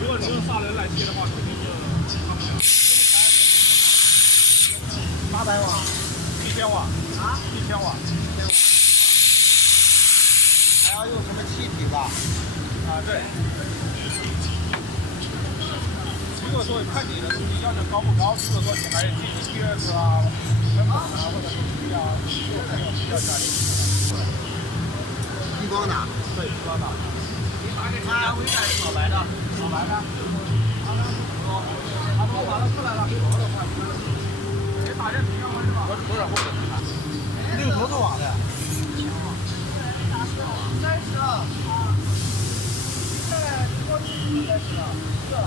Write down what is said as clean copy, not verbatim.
如果你用砂轮来接的话，肯定是上不了。800瓦，1000瓦啊，1000瓦，还要用什么气体吧？啊，对。如果说看你的东西要求高不高，如果说你还进行第二次啊、喷粉啊，或者是需要做这种比较加力。激光的。对，激光的。它微软是老白的。老白的。他说完了出来了，给我的话，你打电瓶要温是吧？我是多少volt的？6多瓦的。1000瓦。30了。现在直播间30了。